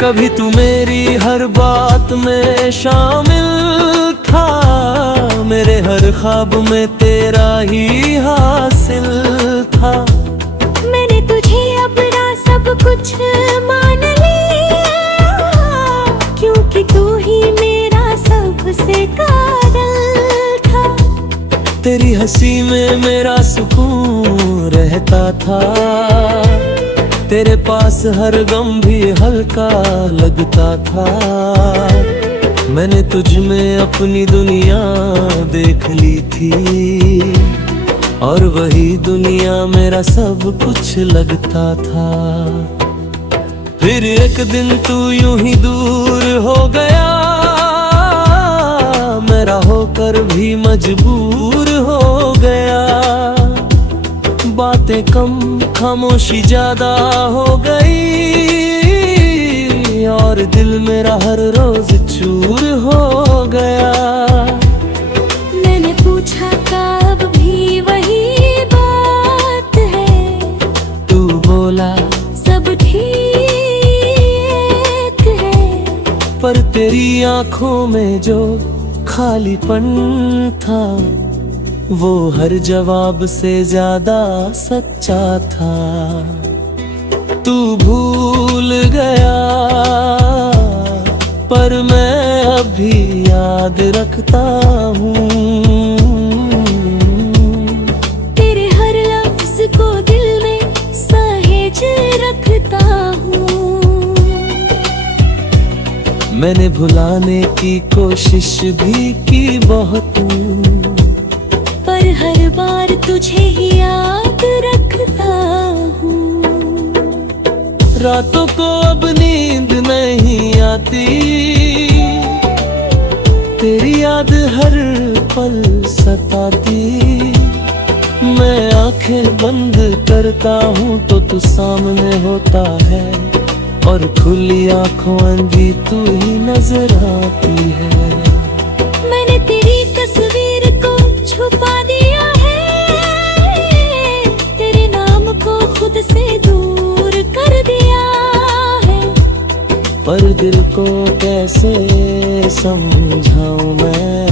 कभी तू मेरी हर बात में शामिल था, मेरे हर ख्वाब में तेरा ही हासिल था। मैंने तुझे अपना सब कुछ मान लिया, क्योंकि तू ही मेरा सबसे काबिल था। तेरी हंसी में मेरा सुकून रहता था, तेरे पास हर गम भी हल्का लगता था। मैंने तुझ में अपनी दुनिया देख ली थी, और वही दुनिया मेरा सब कुछ लगता था। फिर एक दिन तू यूं ही दूर हो गया, मेरा होकर भी मजबूर हो गया। बातें कम खामोशी ज्यादा हो गई, और दिल मेरा हर रोज चूर हो गया। मैंने पूछा कब भी वही बात है, तू बोला सब ठीक है। पर तेरी आंखों में जो खालीपन था, वो हर जवाब से ज्यादा सच्चा था। तू भूल गया पर मैं अभी याद रखता हूँ, तेरे हर लफ्ज को दिल में सहेज रखता हूँ। मैंने भुलाने की कोशिश भी की बहुत, पर हर बार तुझे ही याद रखता हूँ। रातों को अब नींद नहीं आती, तेरी याद हर पल सताती। मैं आंखें बंद करता हूँ तो तू सामने होता है, और खुली आंखों अंधी तू ही नजर आती है। मैंने तेरी तस्वीर को छुपा दिया है, तेरे नाम को खुद से दूर कर दिया है। पर दिल को कैसे समझाऊं मैं,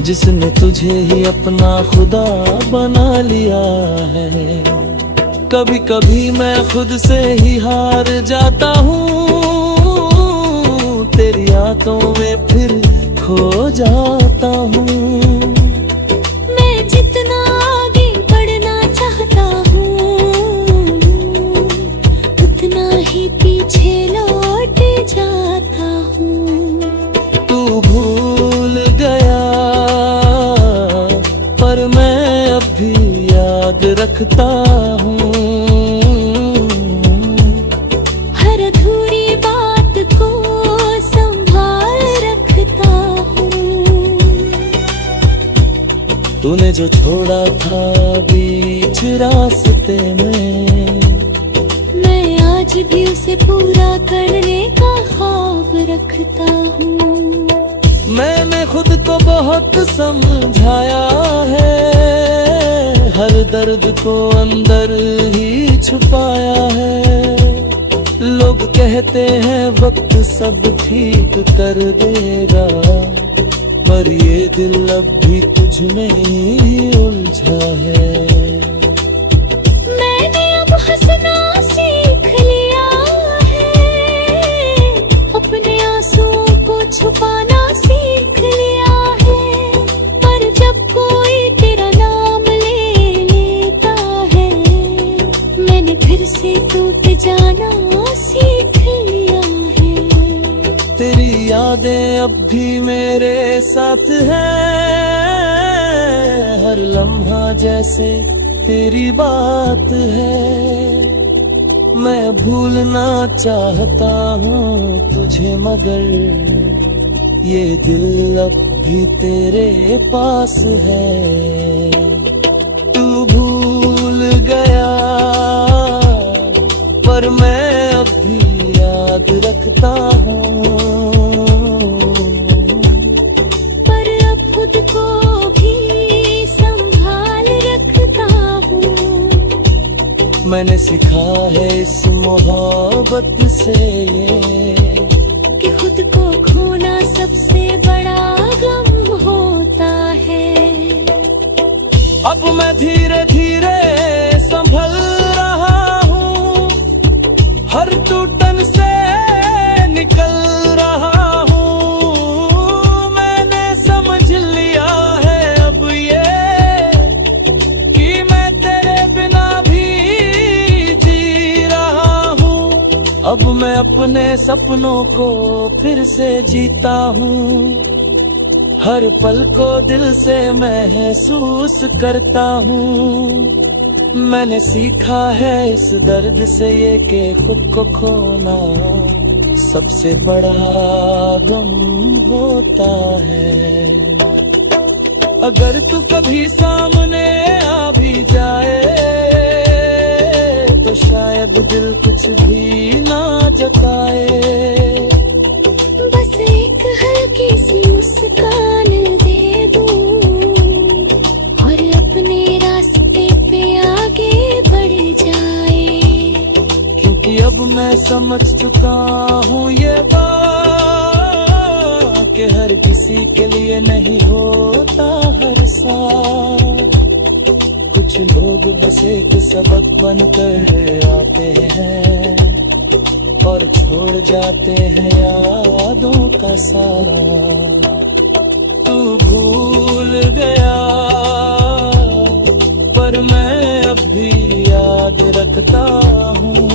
जिसने तुझे ही अपना खुदा बना लिया है। कभी कभी मैं खुद से ही हार जाता हूँ, तेरी आंखों में फिर खो जाता हूँ। मैं जितना आगे बढ़ना चाहता हूँ, उतना ही पीछे लौट जाता हूँ। तू भूल गया पर मैं अब भी याद रखता हूँ, हर अधूरी बात को संभाल रखता हूँ। तूने जो छोड़ा था बीच रास्ते में, मैं आज भी उसे पूरा करने का ख्वाब रखता हूँ। मैंने खुद को बहुत समझाया है, हर दर्द को अंदर ही छुपाया है। लोग कहते हैं वक्त सब ठीक कर देगा, पर ये दिल अब भी तुझ में ही उलझा है। मैंने अब हंसना सीख लिया है, अपने आंसुओं को छुपाना सीख लिया है। पर जब कोई तेरा नाम ले लेता है, मैंने फिर से टूट जाना सीख लिया है। तेरी यादें अब भी मेरे साथ हैं, हर लम्हा जैसे तेरी बात है। मैं भूलना चाहता हूँ तुझे, मगर ये दिल अब भी तेरे पास है। तू भूल गया पर मैं अब भी याद रखता हूँ, पर अब खुद को भी संभाल रखता हूँ। मैं मैंने सीखा है इस मोहब्बत से ये कि खुद को खोना सबसे बड़ा गम होता है। अब मैं धीरे धीरे संभल रहा हूँ, हर टूटन से निकल रहा हूँ। मैंने समझ लिया है अब ये कि मैं तेरे बिना भी जी रहा हूँ। अब मैं अपने सपनों को फिर से जीता हूँ, हर पल को दिल से महसूस करता हूँ। मैंने सीखा है इस दर्द से ये कि खुद को खोना सबसे बड़ा गम होता है। अगर तू कभी सामने आ भी जाए तो शायद दिल कुछ भी ना जताए। बस एक हल्की सी मुस्कान दे दूं और अपने रास्ते पे आगे बढ़ जाए। क्योंकि अब मैं समझ चुका हूँ ये बात कि हर किसी के लिए नहीं होता हर साल। कुछ लोग बस एक सबक बनकर आते हैं और छोड़ जाते हैं यादों का सारा। तू भूल गया पर मैं अब भी याद रखता हूँ,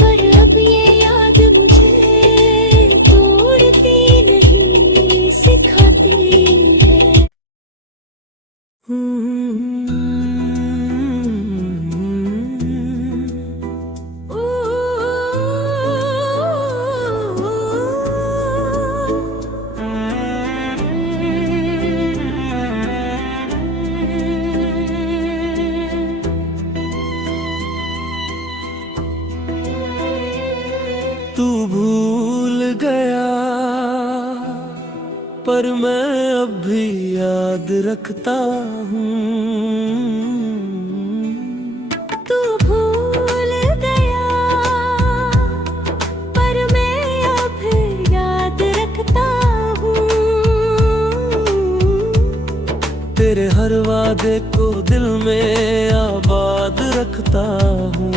पर अब ये याद मुझे तोड़ती नहीं सिखाती है। तू भूल गया पर मैं अब भी याद रखता हूँ। तू भूल गया पर मैं अब याद रखता हूँ। तेरे हर वादे को दिल में आबाद रखता हूँ।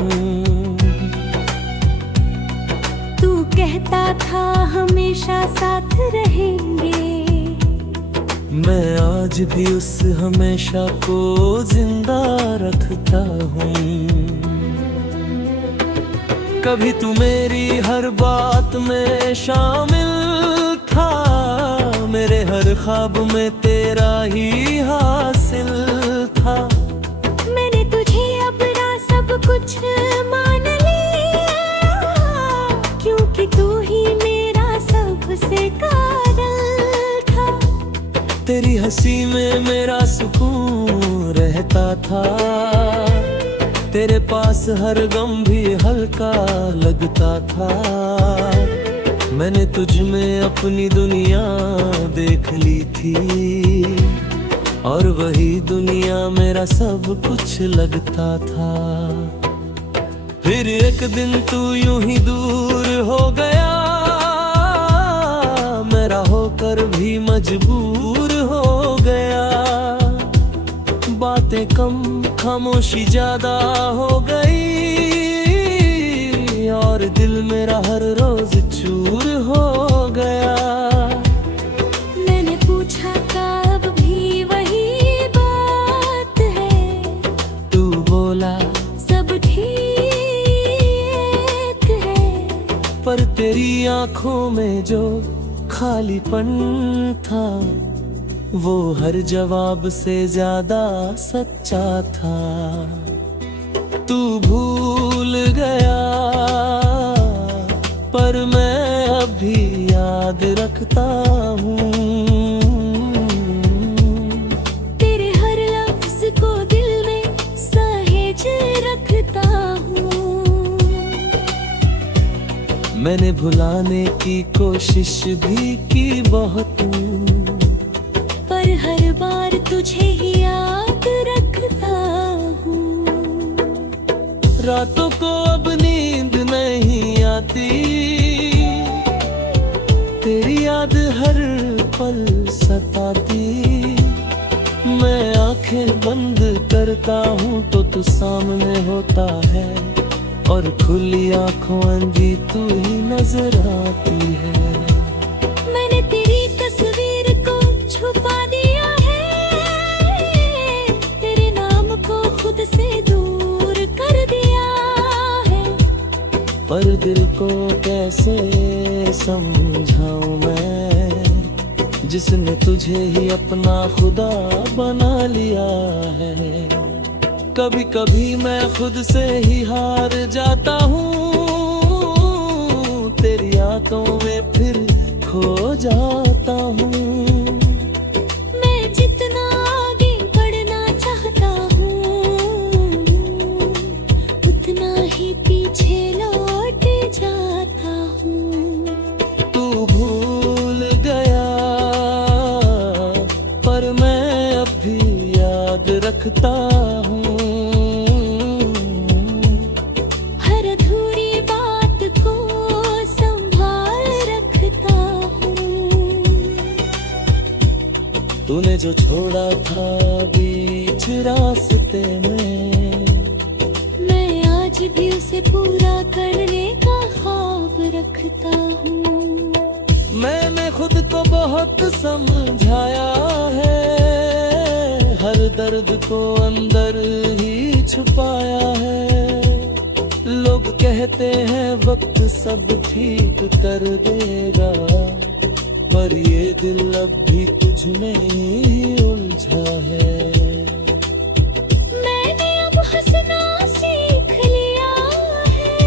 तू कहता था हमेशा साथ रहेंगे, मैं आज भी उस हमेशा को जिंदा रखता हूँ। कभी तू मेरी हर बात में शामिल था, मेरे हर ख्वाब में तेरा ही हासिल था। मैंने तुझे अपना सब कुछ मान लिया, क्योंकि तू ही मेरा सबसे काबिल था। तेरी हंसी में मेरा सुकून रहता था, तेरे पास हर गम भी हल्का लगता था। मैंने तुझ में अपनी दुनिया देख ली थी और वही दुनिया मेरा सब कुछ लगता था। फिर एक दिन तू यूं ही दूर हो गया, मेरा होकर भी मजबूर हो गया। बातें कम खामोशी ज्यादा हो गई और दिल मेरा हर रोज चूर हो गया। मैंने पूछा कब भी वही बात है, तू बोला सब ठीक है। पर तेरी आंखों में जो खालीपन था वो हर जवाब से ज्यादा सच्चा था। तू भूल गया पर मैं अभी याद रखता हूँ। तेरे हर लफ्ज को दिल में सहेज रखता हूँ। मैंने भुलाने की कोशिश भी की बहुत, पर हर बार तुझे ही याद रखता हूँ। रातों को अब नींद नहीं आती, तेरी याद हर पल सताती। मैं आंखें बंद करता हूँ तो तू सामने होता है, और खुली आंखों अंधी तू ही नजर आती है। मैंने तेरी तस्वीर को छुपा दिया है, तेरे नाम को खुद से दूर कर दिया है। पर दिल को कैसे समझाऊं मैं, जिसने तुझे ही अपना खुदा बना लिया है। कभी कभी मैं खुद से ही हार जाता हूँ, तेरी आंखों में फिर खो जाता हूँ। मैं जितना आगे बढ़ना चाहता हूँ, उतना ही पीछे लौट जाता हूँ। तू भूल गया पर मैं अब भी याद रखता हूँ। हर अधूरी बात को संभाल रखता हूँ। तूने जो छोड़ा था बीच रास्ते में, मैं आज भी उसे पूरा करने का ख्वाब रखता हूँ। मैंने खुद को बहुत समझाया है, हर दर्द को अंदर ही छुपाया है। लोग कहते हैं वक्त सब ठीक कर देगा, पर ये दिल अब भी तुझ में ही उलझा है। मैंने अब हंसना सीख लिया है,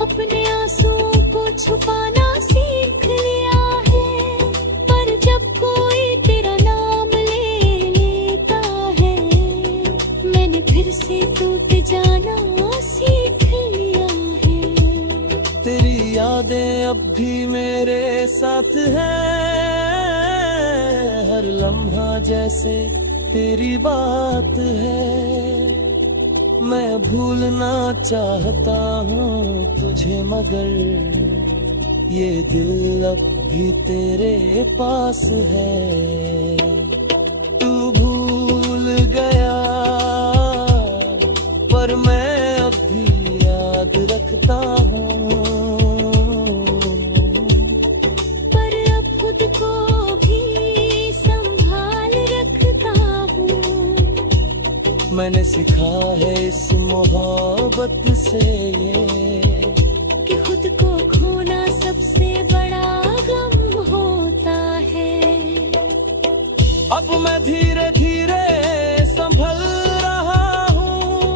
अपने आंसुओं को छुपाना सीख लिया है। पर जब कोई तेरा नाम ले लेता है, मैंने फिर से टूट जाना सीख लिया है। तेरी यादें अब भी मेरे साथ हैं, हर लम्हा जैसे तेरी बात है। मैं भूलना चाहता हूँ तुझे, मगर ये दिल अब भी तेरे पास है। तू भूल गया पर मैं अब भी याद रखता हूँ। पर अब खुद को भी संभाल रखता हूँ। मैंने सीखा है इस मोहब्बत से ये, कि खुद को खोना सबसे बड़ा गम होता है। अब मैं धीरे धीरे संभल रहा हूँ,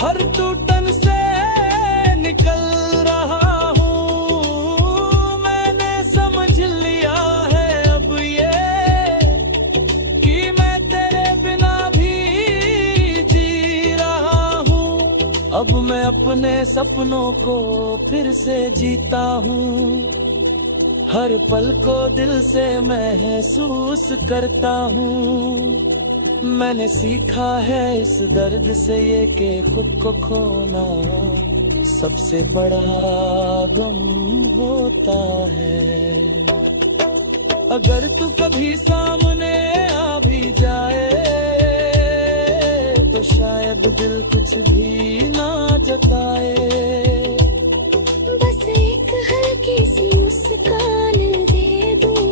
हर टूटन से निकल रहा हूँ। मैंने समझ लिया है अब ये, कि मैं तेरे बिना भी जी रहा हूँ। अब मैं अपने सपनों को फिर से जीता हूँ, हर पल को दिल से महसूस करता हूँ। मैंने सीखा है इस दर्द से ये कि खुद को खोना सबसे बड़ा गम होता है। अगर तू कभी सामने आ भी जाए, तो शायद दिल कुछ भी ना जताए। बस एक हल्की सी मुस्कान दे दूं,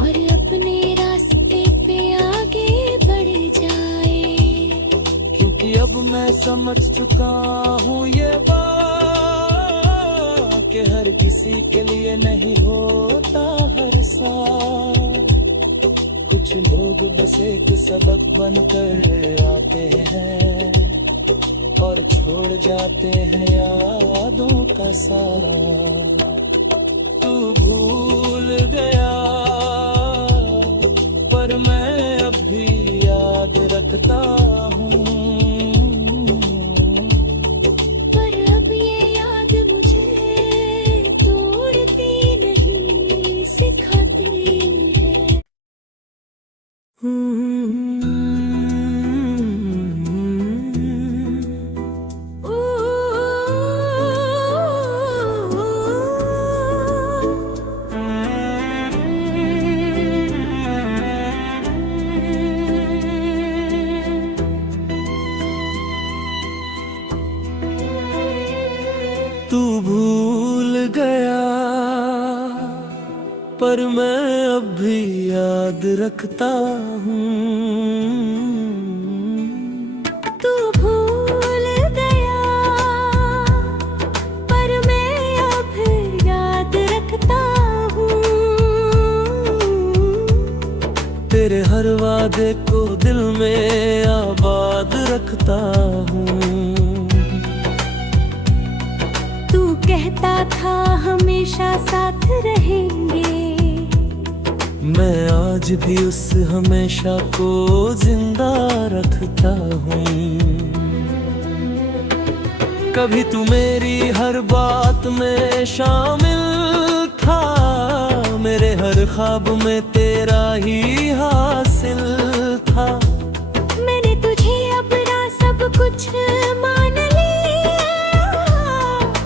और अपने रास्ते पे आगे बढ़ जाए। क्योंकि अब मैं समझ चुका हूँ ये बात, कि हर किसी के लिए नहीं होता हर साल। कुछ लोग बस एक सबक बनकर आते हैं, और छोड़ जाते हैं यादों का सारा। तू भूल गया पर मैं अब भी याद रखता हूँ। पर अब ये याद मुझे तोड़ती नहीं, सिखाती है। तू भूल गया पर मैं अब भी याद रखता हूँ। तू भूल गया पर मैं अब याद रखता हूँ। तेरे हर वादे को दिल में आबाद रखता हूँ। तू कहता था हमेशा साथ रहेंगे, मैं आज भी उस हमेशा को जिंदा रखता हूँ। कभी तू मेरी हर बात में शामिल था, मेरे हर ख्वाब में तेरा ही हासिल था। मैंने तुझे अपना सब कुछ मान लिया,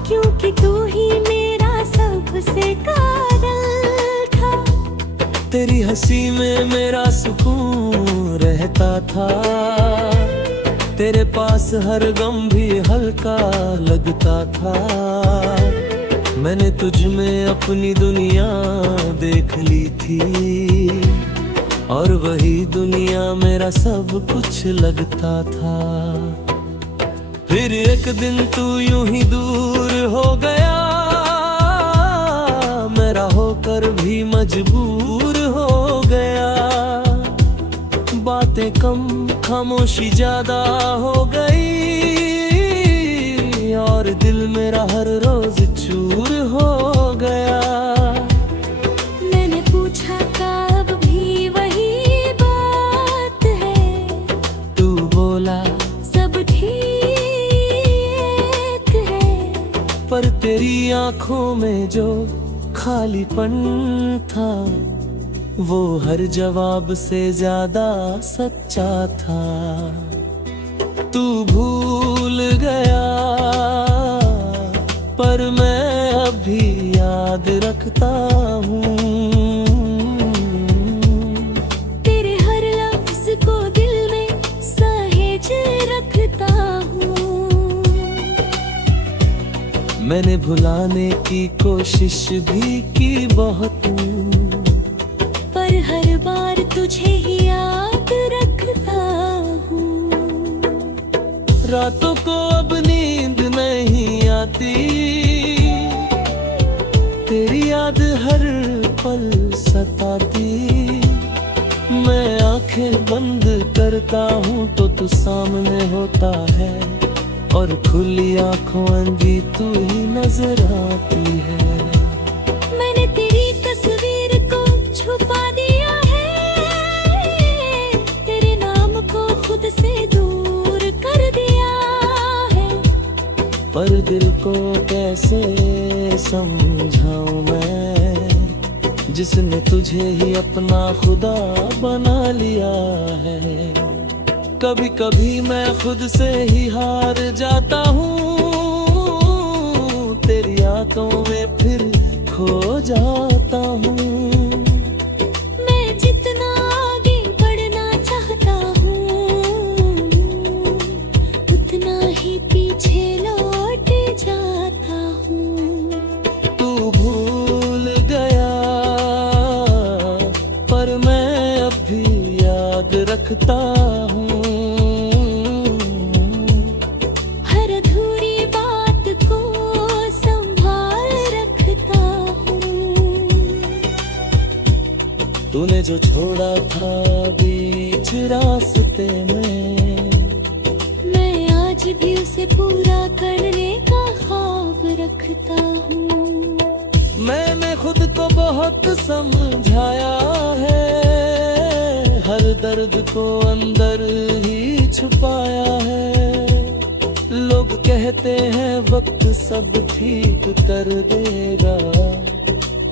क्योंकि तू ही मेरा सबसे काबिल था। तेरी हंसी में मेरा सुकून रहता था, तेरे पास हर गम भी हल्का लगता था। मैंने तुझ में अपनी दुनिया देख ली थी, और वही दुनिया मेरा सब कुछ लगता था। फिर एक दिन तू यूं ही दूर हो गया, मेरा होकर भी मजबूर हो गया। बातें कम खामोशी ज्यादा हो गई, और दिल मेरा हर रोज चूर हो गया। मैंने पूछा कब भी वही बात है, तू बोला सब ठीक है। पर तेरी आंखों में जो खालीपन था, वो हर जवाब से ज्यादा सच्चा था। तू भूल गया पर मैं अभी याद रखता हूँ। तेरे हर लफ्ज को दिल में सहेज रखता हूँ। मैंने भुलाने की कोशिश भी की बहुत, पर हर बार तुझे ही याद रखता हूँ। रातों को अब नींद नहीं आती, तेरी याद हर पल सताती। मैं आंखें बंद करता हूँ तो तू सामने होता है, और खुली आंखों अंधी तू ही नजर आती है। मैंने तेरी तस्वीर को छुपा दिया है, तेरे नाम को खुद से दूर कर दिया है। पर दिल को कैसे समझाऊं मैं, जिसने तुझे ही अपना खुदा बना लिया है। कभी कभी मैं खुद से ही हार जाता हूँ, तेरी आंखों में फिर खो जाता हूँ। मैं जितना आगे बढ़ना चाहता हूँ, उतना ही पीछे लौट जाता हूँ। तू भूल गया पर मैं अब भी याद रखता हूँ। हर अधूरी बात को संभाल रखता हूँ। तूने जो छोड़ा था बीच रास्ते में, मैं आज भी उसे पूरा करने का ख्वाब रखता हूँ। मैंने खुद को बहुत समझाया है, हर दर्द को अंदर ही छुपाया है। लोग कहते हैं वक्त सब ठीक कर देगा,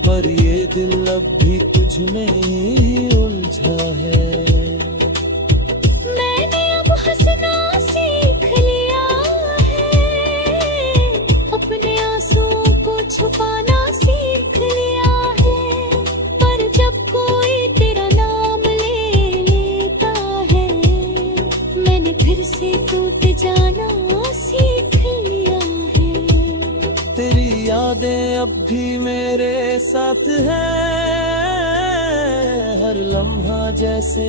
पर ये दिल अब भी तुझ में ही उलझा है। मैंने अब हंसना सीख लिया है, अपने आंसुओं को छुपाना सीख लिया है। पर जब कोई तेरा नाम ले लेता है, मैंने फिर से टूट जाना सीख लिया है। यादें अब भी मेरे साथ हैं, हर लम्हा जैसे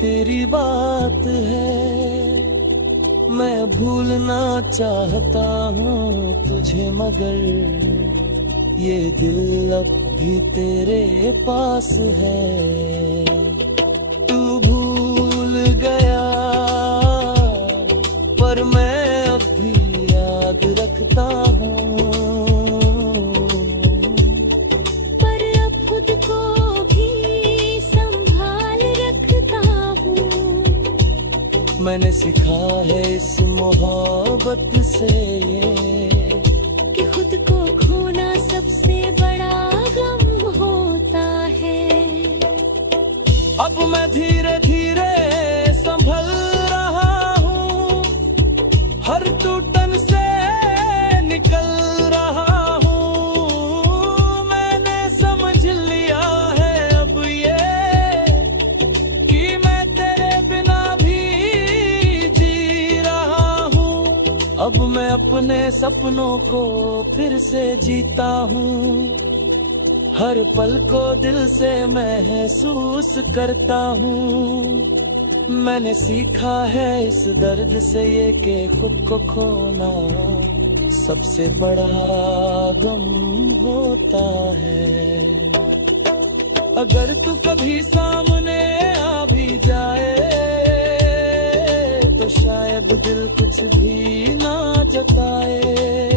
तेरी बात है। मैं भूलना चाहता हूँ तुझे मगर ये दिल अब भी तेरे पास है। तू भूल गया पर मैं अब भी याद रखता हूँ, पर अब खुद को भी संभाल रखता हूँ। मैंने सीखा है इस मोहब्बत से ये कि खुद को खोना सबसे बड़ा गम होता है। अब मैं धीरे धीरे संभल रहा हूँ, हर टूटन से निकल रहा हूँ। मैंने समझ लिया है अब ये कि मैं तेरे बिना भी जी रहा हूँ। अब मैं अपने सपनों को फिर से जीता हूँ, हर पल को दिल से महसूस करता हूँ। मैंने सीखा है इस दर्द से ये कि खुद को खोना सबसे बड़ा गम होता है। अगर तू कभी सामने आ भी जाए तो शायद दिल कुछ भी ना जताए।